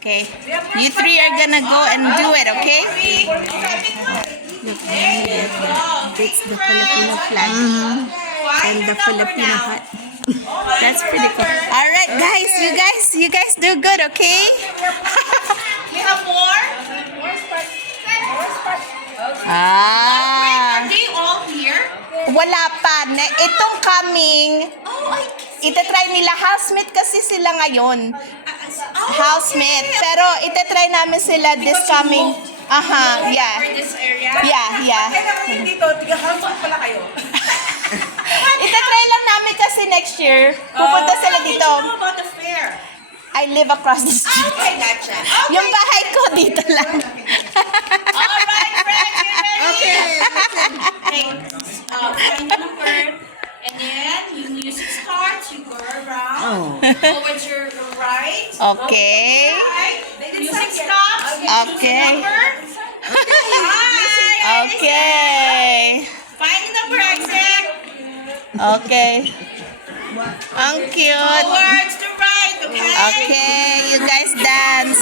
Okay, you three are gonna go and do it, okay? Look, it's the Filipino flag and the Filipino hat. That's pretty cool. All right, guys, you guys do good, okay? We have more? Ah, Are they all here? wala pa. Itong coming, Oh, itatry nila. Housemate kasi sila ngayon. Housemate. Pero itatry namin sila this coming. Yeah. For this area? Yeah. Kailangan dito, tiga-household pala kayo. Itatry lang namin kasi next year. Pupunta sila dito. How did you know about the fair? I live across the street. Okay, gotcha. Okay. Yung bahay ko dito lang. Alright, friends, you ready? Okay, Okay, find the number. And then, you music starts, you go around. Go with your right. Okay. Right. Music stops. You choose Okay. a number. Hi. Okay. Find the number, Isaac. Okay. Ang cute. Towards the right, okay? Okay, you guys dance.